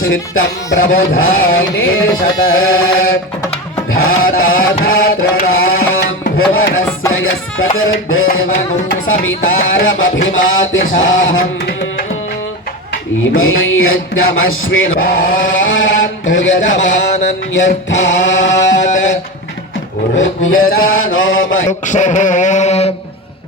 चित्तं प्रबोधानेशत धाता धातॄणां भुवनस्य यस्पतिर्देवगुं सवितारमभिमातिशाहम् इमै यज्ञमश्विनान्तुयजमानन्यर्थात् उरुव्यजानो मक्षः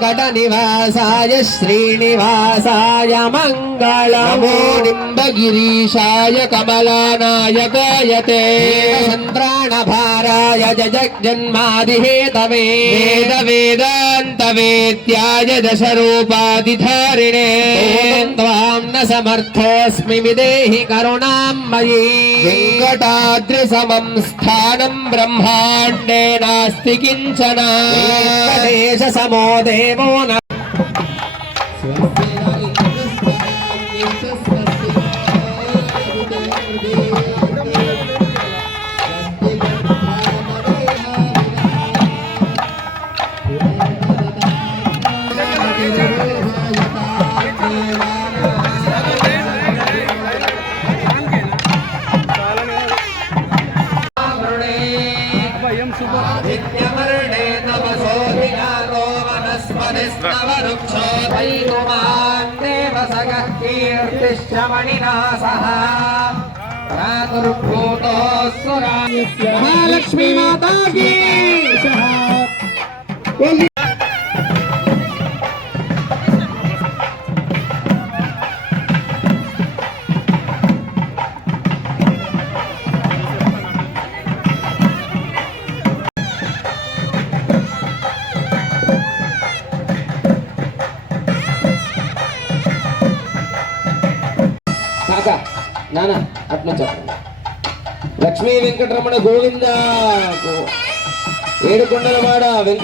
वेङ्कटनिवासाय श्रीनिवासाय मङ्गलमो निम्बगिरीशाय कमलानायकाय ते सन्त्राणभाराय जजग्जन्मादिहेतवे वेद वेदान्तवेत्याय दशरूपाधिधारिणे। त्वां न समर्थोऽस्मि विदेहि करुणां मयि वेङ्कटाद्रिसमं स्थानं ब्रह्माण्डे नास्ति किंचन। समो もな。మహాలక్ష్మీ మాతా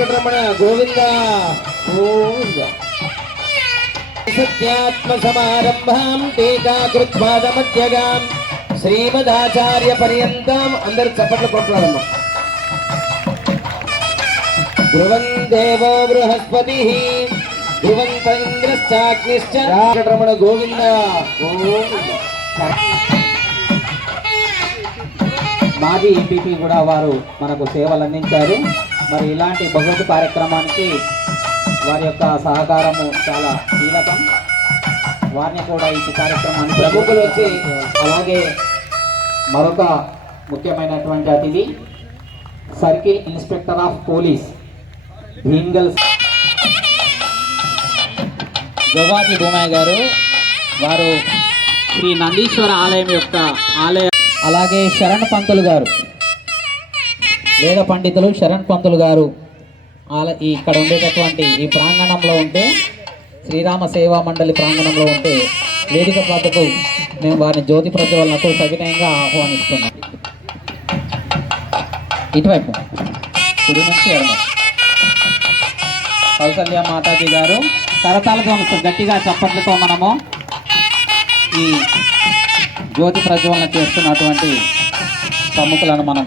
వెంకటరమణ గోవింద. గోవింద. సత్యాత్మ సమారంభాం టీకాకృత్పాదమధ్యగాం శ్రీమదాచార్య పర్యంతం అందరు చప్పట్లు కొట్టాలమ్మ ధ్రువం దేవో బృహస్పతి. ధ్రువం చంద్రశ్చాగ్నిశ్చ. వెంకటరమణ గోవింద. మాజీ ఎంపీపీ కూడా వారు మనకు సేవలు అందించారు. మరి ఇలాంటి భగవత్ కార్యక్రమానికి వారి యొక్క సహకారము చాలా కీలకం. వారిని కూడా ఈ కార్యక్రమానికి ప్రముఖులు వచ్చి అలాగే మరొక ముఖ్యమైనటువంటి అతిథి circle inspector of police Bhimgal జవాబి Bhumaiah garu వారు శ్రీ నందీశ్వర ఆలయం యొక్క ఆలయ అలాగే శరణ్ పంతులు గారు. వేద పండితులు శరణ్ పంతులు గారు ఆల ఇక్కడ ఉండేటటువంటి ఈ ప్రాంగణంలో ఉంటే శ్రీరామ సేవా మండలి ప్రాంగణంలో ఉంటే వేదిక వద్దకు మేము వారిని జ్యోతి ప్రజ్వలనకు సవినయంగా ఆహ్వానిస్తున్నాం. ఇటువైపు కుడి నుంచి ఎడమ. కౌసల్య మాతాజీ గారు కరతాలతో గట్టిగా చప్పట్లతో మనము ఈ జ్యోతి ప్రజ్వలన చేస్తున్నటువంటి ప్రముఖులను మనం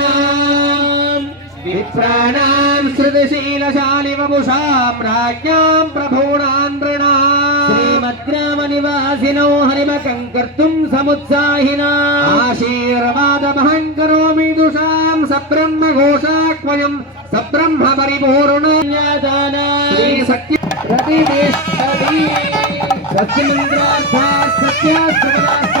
प्राणां श्रुतिशीलशालिवपुषां राज्ञां प्रभूणां नृणाम् श्रीमद्ग्रामनिवासिनौ हरिमकं कर्तुं समुत्साहिना। आशीर्वादमहं करोमि दुषां सब्रह्मघोषाक्वयं सब्रह्मपरिपूर्णज्ञातान श्रीसत्यप्रतिष्ठति सत्यमन्त्रार्थात् सत्याश्रमणाश्च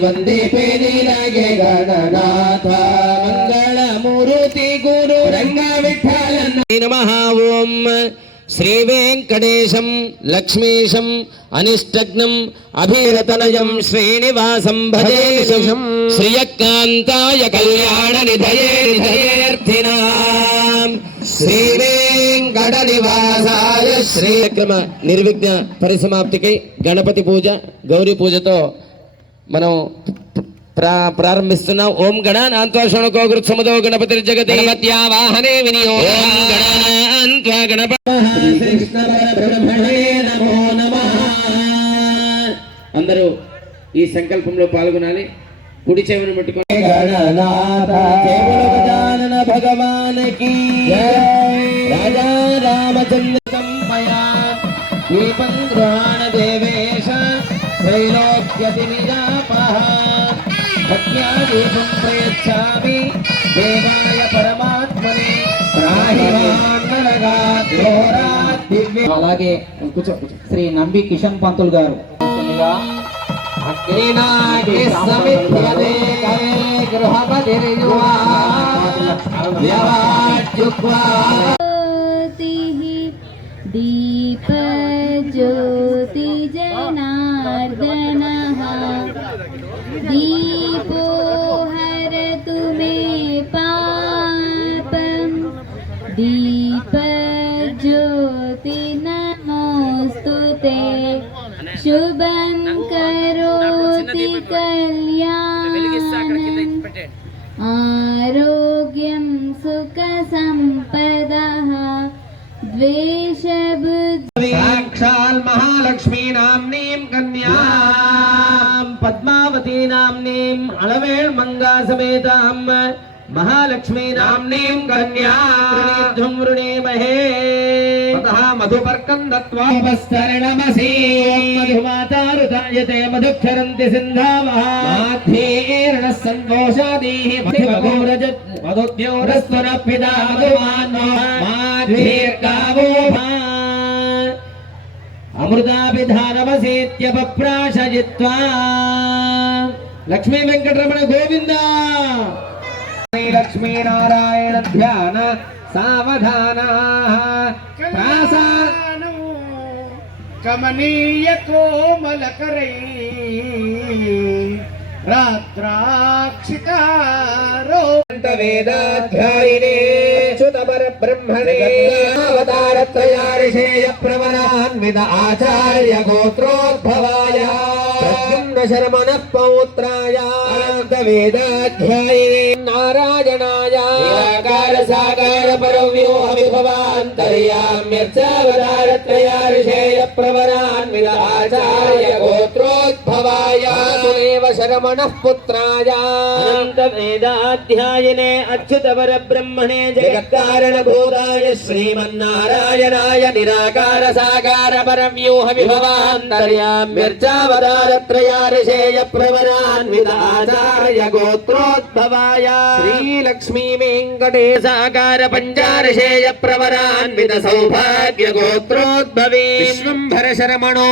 ಮೊದಲ್ ವಂದಿಪೇನಿಲಾಗೆ ಗಣನಾಥ ಮಂಗಳ ಮೂರುತಿ ಗುರು ರಂಗ ವಿಠಲನ నమః ఓం శ్రీ వెంకటేశం లక్ష్మీశం అనిష్టగ్నం అభిరతనయం శ్రీనివాసం భజేశం శ్రియకాంతాయ కళ్యాణ నిధయే నిధయేర్థినాం శ్రీ వెంకట నివాసాయ శ్రీక్రమ నిర్విఘ్న పరిసమాప్తికి గణపతి పూజ గౌరీ పూజతో మనం ప్రా ప్రారంభిస్తున్నాం ఓం గణానాంత్వా గోగురు సముదో గణపతి జగతి. నమః అందరూ ఈ సంకల్పంలో పాల్గొనాలి. కుడి చెవిని ముట్టుకొని గణనాథ గజానన భగవాన్కి రాజా రామచంద్ర అలాగే. శ్రీ నంబి కిషన్ పంతులు గారు. కూర్చుండగా అగ్నినాగ్ని సమిధ్యతే కవే अलवेल मंगा சமேத அம்ம महालक्ष्मी नाम्नीं कन्यां। वृणीमहे। ततः मधुपर्कं दत्वापस्तरणमसि मधुमातारुतायते मधुक्षरन्ति सिन्धावः सन्तोषादीः मधुद्योरस्तुरपिदा मधुमान्नो माधीर्गावो अमृताभिधानमसीत्यपप्राशयित्वा లక్ష్మీ వెంకటరమణ గోవింద. లక్ష్మీనారాయణ ధ్యాన సావధాన. కమనీయ కోమలకరై రాత్రాక్షికారో వేదాధ్యాయినే బ్రహ్మణే అవతారత్రయారిషేయ ప్రవరాన్విత ఆచార్య గోత్రోద్భవాయ ప్రద్యుమ్న శర్మణ పౌత్రాయ అనంత వేదాధ్యాయినే నారాయణాయ నిరాకార సాకార సురేవ శరమణ పుత్రాయ అనంత వేదాధ్యాయనే అచ్యుత పరబ్రహ్మణే జగత్కారణ భూతాయ శ్రీమన్నారాయణాయ నిరాకార సాకార పరవ్యూహ విభవాంతర్యామ్యర్చావతారత్రయారిషేయ ప్రవరాన్విత ఆచార్య గోత్రోద్భవాయ శ్రీలక్ష్మీ వెంకటేశాకార పంచారిషేయ ప్రవరాన్విత సౌభాగ్య గోత్రోద్భవే విశ్వంభర శరమణో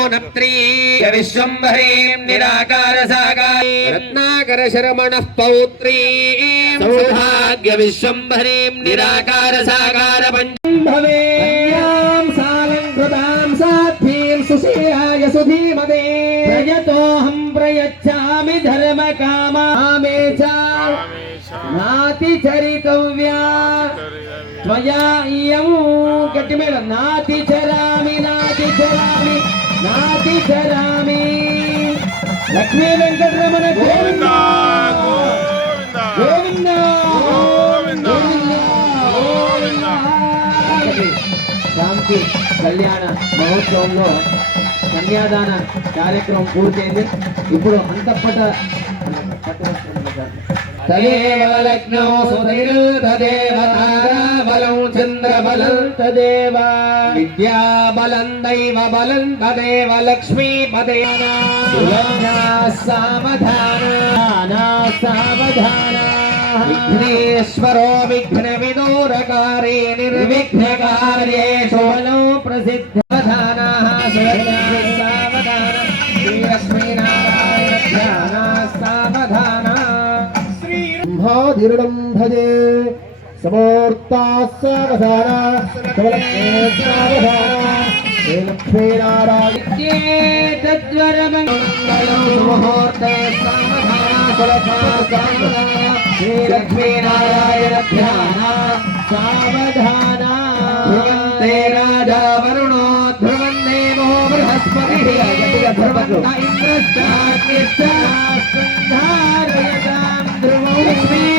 రత్నాకర శరమణ పౌత్రీ సౌభాగ్య విశ్వంభరీం నిరాకార సాకార పంచంభవే సాలంకృతాం సాధ్వీం సుశీలాయ సుధీమదే ప్రయతోహం ప్రయచ్చామి ధర్మ కామామే నాతి చరితవ్యా త్వయా ఇయం గట్టి మీద నాతి చరామి నాతి చరామి నాతి చరామి లక్ష్మీ వెంకటరమణ గోవింద గోవింద. గోవింద గోవింద. శాంతి కళ్యాణ మహోత్సవంలో కన్యాదాన కార్యక్రమం పూర్తయింది. ఇప్పుడు అంతఃపట తదేవ లగ్నో సుధిర్ తదేవ తారాబలం చంద్రబలం తదేవ విద్యాబలం దైవ బలం తదేవ లక్ష్మీపదేన సావధాన సావధాన విఘ్నేశ్వరో విఘ్న విదూరకారే నిర్విఘ్నకార్యేషు బలో ప్రసిద్ధ బ్రహ్మాధిరుడం భజే సమూర్తాः సావధాన సమలక్ష్మే సావధాన శ్రీలక్ష్మీనారాయణే శ్రీలక్ష్మీనారాయణ ధ్యాన సావధాన ధ్రువంతే రాజా వరుణో ధ్రువం దేవో బృహస్పతి ధ్రువంత గోవింద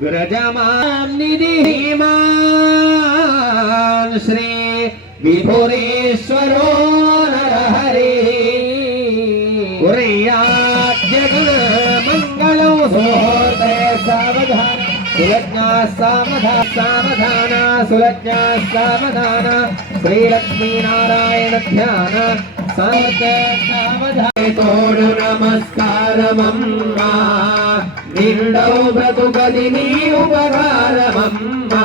ग्रजमां निधिमान् श्री विभुरेश्वरो नरहरिः कुर्याद्यगुणमङ्गलौ सुहोदय सावधान सुलज्ञा सावधा सावधान सुलज्ञा सावधान श्रीलक्ष्मीनारायण ध्यान తోడు నమస్కారమమ్మా నిండౌ బ్రతుకది నీ ఉపకారమమ్మా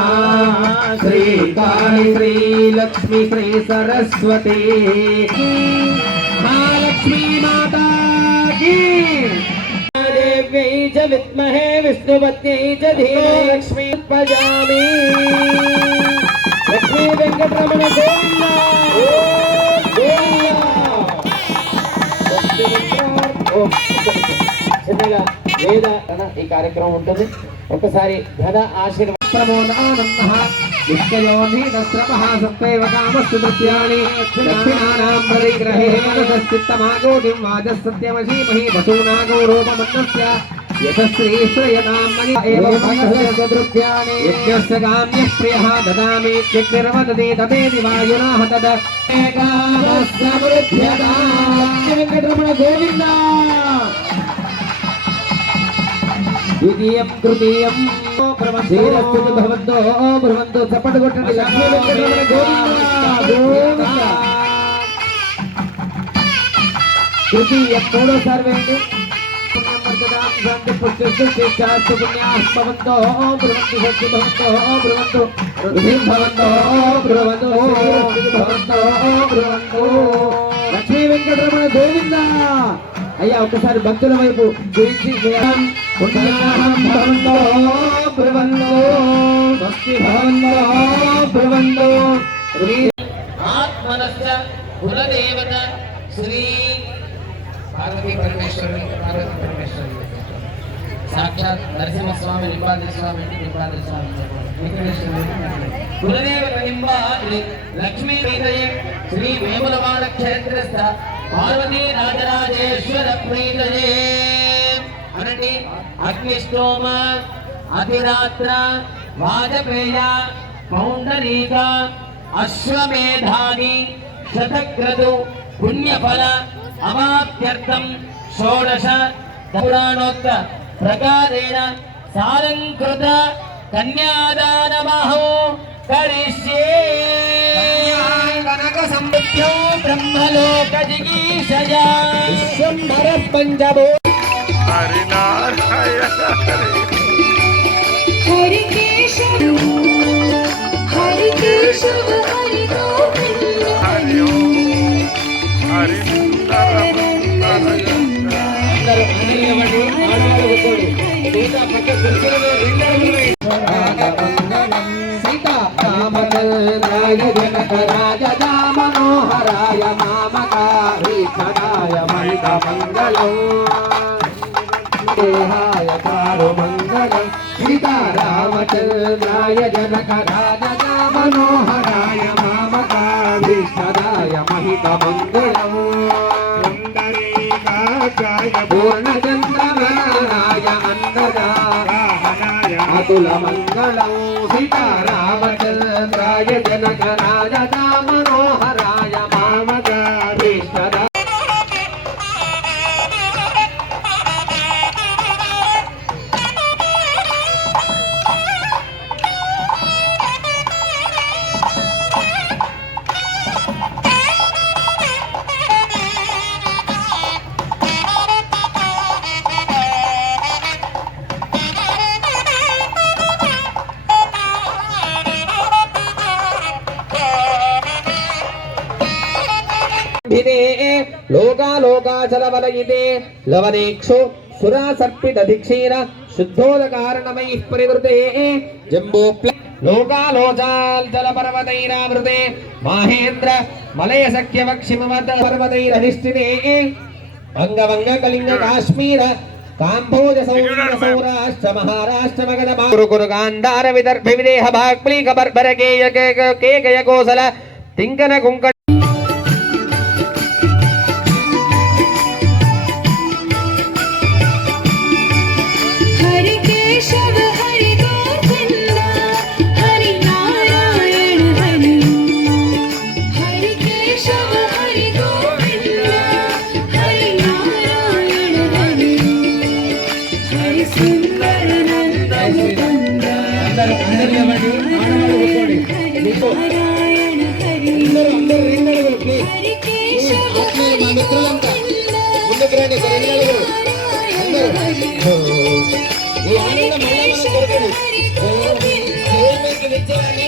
శ్రీ కాళి శ్రీ లక్ష్మి శ్రీ సరస్వతి మహాలక్ష్మీ మాతా కీ దేవ్యై చ విద్మహే విష్ణుపత్యై చ ధీమహి లక్ష్మీ పజామి లక్ష్మీ వెంకటరమణ గోవింద చిన్నగా వేద ఈ కార్యక్రమం ఉంటుంది. ఒకసారి కామస్సు దృశ్యాణి దక్షిణానాం పరిగ్రహే వసూనాగో రూపమన్నస్య కామ్యః ప్రియः ఏకామస్య వృద్ధ్యతా ద్వితీయం తృతీయం శ్రీరస్తు భవంతో భవంతో చప్పటి కొట్టండి లక్ష్మీ వెంకటరమణ తృతీయం మూడోసారి వేయండి భవంతో సత్య భవంతో భ్రువంతు భవంతో భ్రువంతు భవంతో భ్రువంతు లక్ష్మీ వెంకటరమణ గోవింద అయ్యా ఒకసారి భక్తుల వైపు గురించి పుణ్యాహం భవంతో భ్రువంతో స్వస్తి కులదేవత శ్రీ పార్వతీ పరమేశ్వరుని పార్వతీ పరమేశ్వరుని సాక్షాత్ నరసింహస్వామి లింబాద్రి స్వామి అంటే నింబాద్రి స్వామి కులదేవత లక్ష్మీ శ్రీ వేములవాడ క్షేత్రస్థ పార్వతీ రాజరాజేశ్వర ప్రీతయే. అగ్నిష్టోమ అధిరాత్ర వాజపేయ పౌండరీక అశ్వమేధాని శతక్రతు పుణ్యఫల అమాత్యర్థం షోడశ పురాణోక్త ప్రకారేణ సాలంకృత కన్యాదానమహో కరిష్యే. కనక సమృద్ధ్యో బ్రహ్మలోక జిగీషయా విశ్వంభర పంచభూ హరికేశవ హరికేశవ హరి జనక రాజదా మనోహరాయ మామకారీక్షణాయ మహిత మంగళం దేహాయ కారు మంగళం సీతారామచంద్రాయ జనక రాజగా మనోహరాయ మామకాభీష్టదాయ మహిత మంగళం పూర్ణచంద్రనారాయ పూర్ణచంద్రనాయ అతుల మంగళం సీతారామచంద్రాయ జనక चलवलयिते लवनेक्षु सुरासर्पितधिक्षीर जम्बोप्ल लोकालोचाल् माहेन्द्र मलयसख्यवक्षिमवत पर्वतैरधिष्ठितेः। अङ्गभङ्गकलिङ्ग काश्मीर ಕಾಂಭೋಜಸೌರಾಷ್ಟ್ರಮಹಾರಾಷ್ಟ್ರಮಗದಗುರುಗುರುಗಾಂಧಾರ ವಿದರ್ಭ ವಿದೇಹ ಬಾಕ್ಲೀಕ ಬರ್ಬರ ಕೇಯ ಕೇಕಯ దేవునికి నిత్యాన్ని